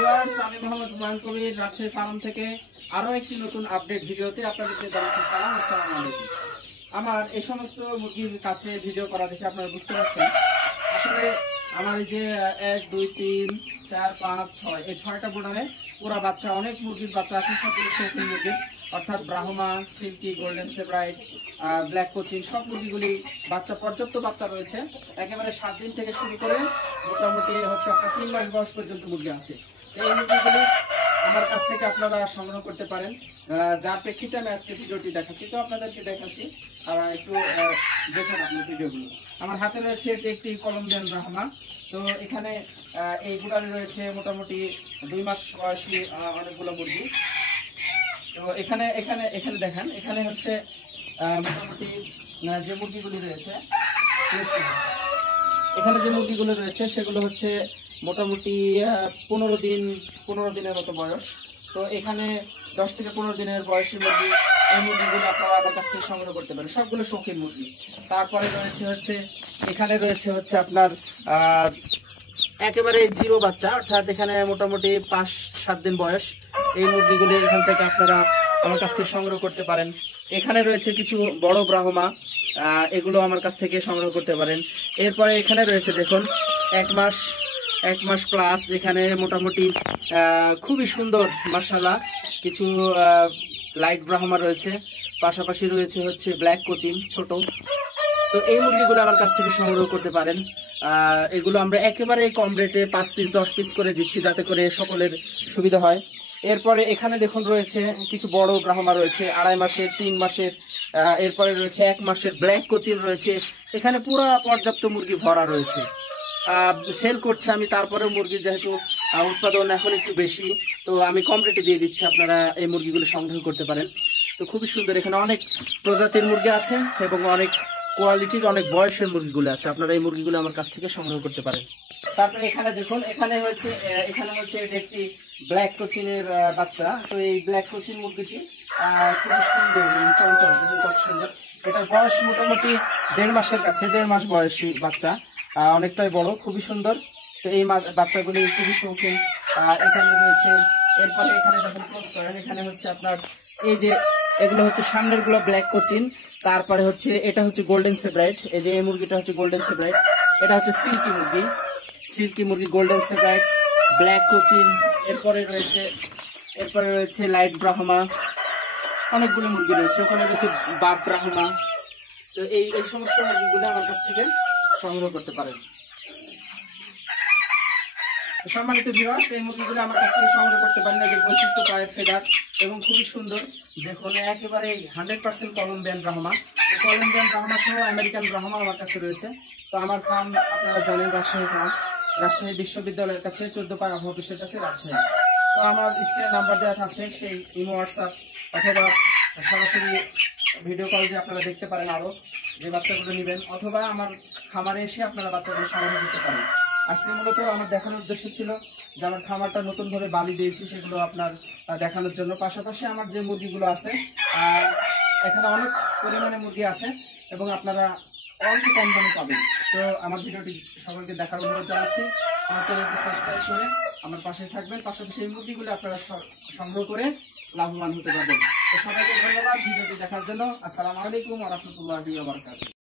Viewers, আমি Mohammad Humayun Kabir Rajshahi farm থেকে আরো একটি নতুন আপডেট ভিডিওতে আপনাদেরকে জানাচ্ছি সালাম। আসসালামু আলাইকুম। আমার এই সমস্ত মুরগির কাছে ভিডিও করা দেখে আপনারা বুঝতে পারছেন আসলে আমার এই যে 1 2 3 4 5 6 এই 6টা বোর্ডারে পুরা বাচ্চা, অনেক মুরগির বাচ্চা আছে, সবগুলো শৌখিন মুরগির, অর্থাৎ Brahma, silkie, golden Sebright, black Cochin, সব মুরগিগুলি বাচ্চা, পর্যাপ্ত বাচ্চা রয়েছে। একেবারে 7 দিন থেকে শুরু করে মোটামুটি হচ্ছে আপনার 3 মাস বয়স পর্যন্ত মুরগি আছে। এই মুরগিগুলি আমার কাছ থেকে আপনারা সংগ্রহ করতে পারেন, যার প্রেক্ষিতে আমি আজকে ভিডিওটি দেখাচ্ছি। তো আপনাদেরকে দেখাচ্ছি, একটু দেখুন আপনার ভিডিওগুলো। আমার হাতে রয়েছে এটি একটি কলম্বিয়ান ব্রাহ্মা। তো এখানে এই গুলারে রয়েছে মোটামুটি 2 মাস বয়সী অনেকগুলো মুরগি। তো এখানে এখানে এখানে দেখেন, এখানে হচ্ছে মোটামুটি যে মুরগিগুলি রয়েছে, এখানে যে মুরগিগুলো রয়েছে সেগুলো হচ্ছে মোটামুটি 15 দিনের মতো বয়স। তো এখানে 10 থেকে 15 দিনের বয়সী মুরগি, এই মুরগিগুলো আপনারা আমার কাছ থেকে সংগ্রহ করতে পারেন, সবগুলো শৌখিন মুরগি। তারপরে রয়েছে এখানে রয়েছে আপনার একেবারে জিরো বাচ্চা, অর্থাৎ এখানে মোটামুটি 5-7 দিন বয়স। এই মুরগিগুলি এখান থেকে আপনারা আমার কাছ থেকে সংগ্রহ করতে পারেন। এখানে রয়েছে কিছু বড় ব্রাহ্মা, এগুলো আমার কাছ থেকে সংগ্রহ করতে পারেন। এরপরে এখানে রয়েছে দেখুন 1 মাস প্লাস, এখানে মোটামুটি খুবই সুন্দর মাশাআল্লাহ কিছু লাইট ব্রাহ্মা রয়েছে, পাশাপাশি রয়েছে ব্ল্যাক কোচিং ছোট। তো এই মুরগিগুলো আমার কাছ থেকে সংগ্রহ করতে পারেন। এগুলো আমরা একেবারে কম রেটে 5 পিস 10 পিস করে দিচ্ছি, যাতে করে সকলের সুবিধা হয়। এরপরে এখানে দেখুন রয়েছে কিছু বড় ব্রাহ্মা রয়েছে, 2.5 মাসের, 3 মাসের, এরপরে রয়েছে 1 মাসের ব্ল্যাক কোচিন রয়েছে। এখানে পুরো পর্যাপ্ত মুরগি ভরা রয়েছে। সেল করছে আমি, তারপরে মুরগি যেহেতু উৎপাদন এখন একটু বেশি, তো আমি কম রেটে দিয়ে দিচ্ছি, আপনারা এই মুরগিগুলো সংগ্রহ করতে পারেন। তো খুবই সুন্দর, এখানে অনেক প্রজাতির মুরগি আছে এবং অনেক কোয়ালিটির, অনেক বয়সের মুরগিগুলো আছে। আপনারা এই মুরগিগুলো আমার কাছ থেকে সংগ্রহ করতে পারেন। তারপরে এখানে দেখুন, এখানে হচ্ছে এটা একটি ব্ল্যাক কোচিনের বাচ্চা। তো এই ব্ল্যাক কোচিন মুরগিটি খুবই সুন্দর, চঞ্চল এবং কত সুন্দর। এটার বয়স মোটামুটি 1.5 মাসের কাছে, 1.5 মাস বয়সী বাচ্চা, অনেকটাই বড়, খুবই সুন্দর। তো এই বাচ্চাগুলি খুবই শৌখিন। এখানে রয়েছে, এরপরে এখানে যখন ক্লোজ করেন, এখানে আপনার এই যে এগুলো সামনের গুলো ব্ল্যাক কোচিন, তারপরে এটা গোল্ডেন সেব্রাইট। এই যে এই মুরগিটা গোল্ডেন সেব্রাইট, এটা সিল্কি মুরগি, গোল্ডেন সেব্রাইট, ব্ল্যাক কোচিন। এরপরে রয়েছে লাইট ব্রাহ্মা, অনেকগুলো মুরগি রয়েছে। ওখানে রয়েছে বাপ ব্রাহ্মা। তো এই সমস্ত মুরগিগুলো আমার কাছ থেকে সংগ্রহ করতে পারেন। সম্মানিত ভিউয়ার্স, এই মুরগিগুলো আমার কাছ থেকে সংগ্রহ করতে পারেন। এদের বৈশিষ্ট্য পায়ের ফেদার এবং খুবই সুন্দর। দেখুন একেবারে 100% কলম্বিয়ান ব্রাহ্মা। কলম্বিয়ান ব্রাহ্মা সহ আমেরিকান ব্রাহ্মা আমার কাছে রয়েছে। তো আমার ফার্ম আপনারা জানেন, রাজশাহী ফার্ম, রাজশাহী বিশ্ববিদ্যালয়ের কাছে, 14 পাড়া অফিসের কাছে, রাজশাহী। তো আমার স্ক্রিনে নাম্বার দেওয়া আছে, সেই ইমো, হোয়াটসঅ্যাপ অথবা সরাসরি ভিডিও কল দিয়ে আপনারা দেখতে পারেন আরো যে বাচ্চাগুলো নেবেন, অথবা আমার খামারে এসে আপনারা বাচ্চাগুলো সংগ্রহ করতে পারেন। আজকে মূলত আমার দেখানোর উদ্দেশ্য ছিল যে আমার খামারটা নতুনভাবে বালি দিয়েছি, সেগুলো আপনার দেখানোর জন্য। পাশাপাশি আমার যে মুরগিগুলো আছে, এখানে অনেক পরিমাণে মুরগি আছে এবং আপনারা অল্প কম দামে পাবেন। তো আমার ভিডিওটি সকলকে দেখার অনুরোধ জানাচ্ছি। আমার চ্যানেলটি সাবস্ক্রাইব করে আমার পাশে থাকবেন। পাশাপাশি এই মুরগিগুলো আপনারা সংগ্রহ করে লাভবান হতে পারবেন। তো সবাইকে ধন্যবাদ ভিডিওটি দেখার জন্য। আসসালামু আলাইকুম ওয়া রাহমাতুল্লাহি ওয়া বারাকাতুহু।